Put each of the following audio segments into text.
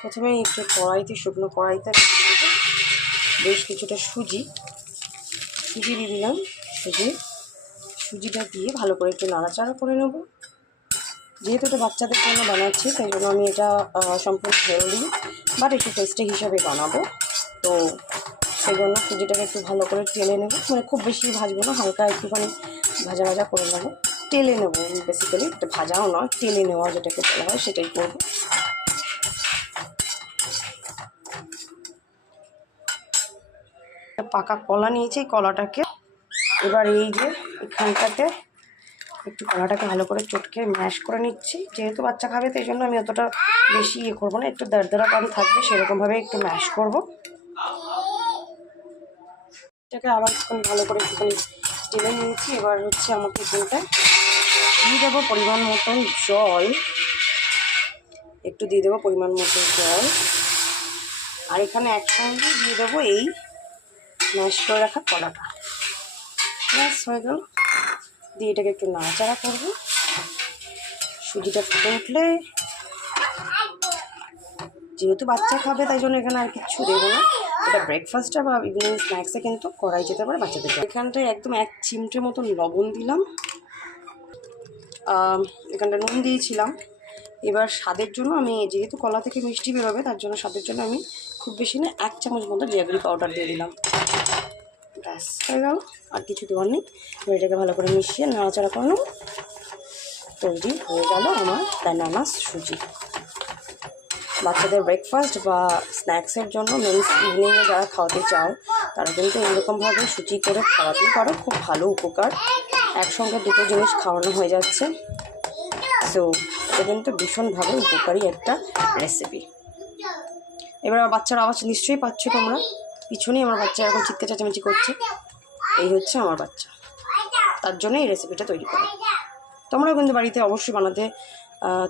প্রথমে একটু কড়াইতে, শুকনো কড়াইতে বেশ কিছুটা সুজি। সুজি দিয়ে দিলাম। সুজি, সুজিটা দিয়ে ভালো করে একটু নাড়াচাড়া করে নেব। যেহেতু এটা বাচ্চাদের জন্য বানাচ্ছি, তাই জন্য আমি এটা সম্পূর্ণ হেলদি বাট একটু টেস্টি হিসাবে বানাবো। তো সেই জন্য সুজিটাকে একটু ভালো করে টেলে নেব। মানে খুব বেশি ভাজবো না, হালকা একটুখানি ভাজা ভাজা করে নেব। টেলে নেব বেসিক্যালি ভাজাও নয়, টেলে নেওয়া যেটাকে বলা হয়, সেটাই করব। পাকা কলা নিয়েছি এই কলাটাকে। এবার এই যে এখানটাতে একটু কলাটাকে ভালো করে চটকে ম্যাশ করে নিচ্ছি। যেহেতু বাচ্চা খাবে, তাই জন্য আমি অতটা বেশি ইয়ে করব না, একটু দারদারা কম থাকবে, সেরকমভাবে একটু ম্যাশ করব। এটাকে আবার একটুখানি ভালো করে একটুখানি টেনে নিয়েছি। এবার হচ্ছে আমাকে এখানটা দিয়ে দেবো পরিমাণ মতন জল। একটু দিয়ে দেবো পরিমাণ মতন জল। আর এখানে একসঙ্গে দিয়ে দেবো এই ম্যাশ করে রাখা কলাটা ব্যাস, হয়ে গেল। দিয়ে এটাকে একটু নাড়াচাড়া করব। সুজিটা ফুটে উঠলে যেহেতু বাচ্চা খাবে, তাই জন্য এখানে আর কিচ্ছু দেবো না। এটা ব্রেকফাস্টে বা ইভিনিং স্ন্যাক্সে কিন্তু করাই যেতে পারে বাচ্চাদের এখানটায় একদম এক চিমটের মতন লবণ দিলাম। এখানটা নুন দিয়েছিলাম। এবার স্বাদের জন্য আমি, যেহেতু কলা থেকে মিষ্টি বেরোবে, তার জন্য স্বাদের জন্য আমি খুব বেশি না, এক চামচ মতো জেগরি পাউডার দিয়ে দিলাম। ব্যাস, হয়ে গেল। আর কিছু দেওয়ার নেই। এবার এটাকে ভালো করে মিশিয়ে নাড়াচাড়া করে নেব। তৈরি হয়ে গেল আমার ব্যানানাস সুজি। বাচ্চাদের ব্রেকফাস্ট বা স্ন্যাক্সের জন্য মিন্স ইভিনিংয়ে যারা খাওয়াতে চাও, তারা কিন্তু এরকমভাবে সুজি করে খাওয়াতেই পারো। খুব ভালো উপকার। একসঙ্গে দুটো জিনিস খাওয়ানো হয়ে যাচ্ছে। সো এটা কিন্তু ভীষণভাবে উপকারী একটা রেসিপি এবার আমার বাচ্চার আওয়াজ নিশ্চয়ই পাচ্ছ তোমরা। পিছনেই আমার বাচ্চা এখন চিৎকার চেঁচামেচি করছে। এই হচ্ছে আমার বাচ্চা। তার জন্য এই রেসিপিটা তৈরি করা তোমরাও কিন্তু বাড়িতে অবশ্যই বানাতে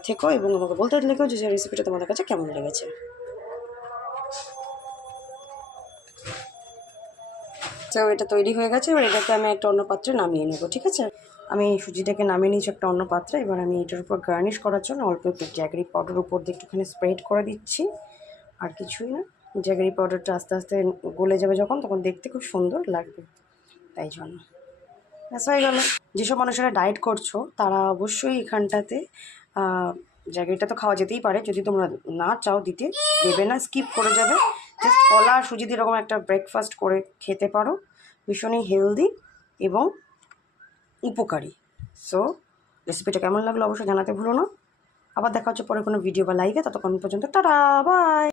থেকো এবং আমাকে বলতে যে যে রেসিপিটা তোমাদের কাছে কেমন লেগেছে। তো এটা তৈরি হয়ে গেছে, এবার এটাকে আমি একটা অন্য পাত্রে নামিয়ে নেব, ঠিক আছে? আমি সুজিটাকে নামিয়ে নিয়েছি একটা অন্য পাত্রে এবার আমি এটার উপর গার্নিশ করার জন্য অল্প একটু জ্যাগরি পাউডার উপর দিয়ে একটুখানি স্প্রেড করে দিচ্ছি। আর কিছুই না জ্যাগরি পাউডারটা আস্তে আস্তে গলে যাবে যখন, তখন দেখতে খুব সুন্দর লাগবে, তাই জন্য। ব্যাস হয়ে গেল। যেসব মানুষেরা ডায়েট করছ, তারা অবশ্যই এখানটাতে জায়গাটা তো খাওয়া যেতেই পারে, যদি তোমরা না চাও দিতে, দেবে না স্কিপ করে যাবে। জাস্ট কলা আর সুজি দিয়ে এরকম একটা ব্রেকফাস্ট করে খেতে পারো। ভীষণই হেলদি এবং উপকারী। সো রেসিপিটা কেমন লাগল অবশ্যই জানাতে ভুলো না। আবার দেখা হচ্ছে পরে কোনো ভিডিও বা লাইভে ততক্ষণ পর্যন্ত, টাটা বাই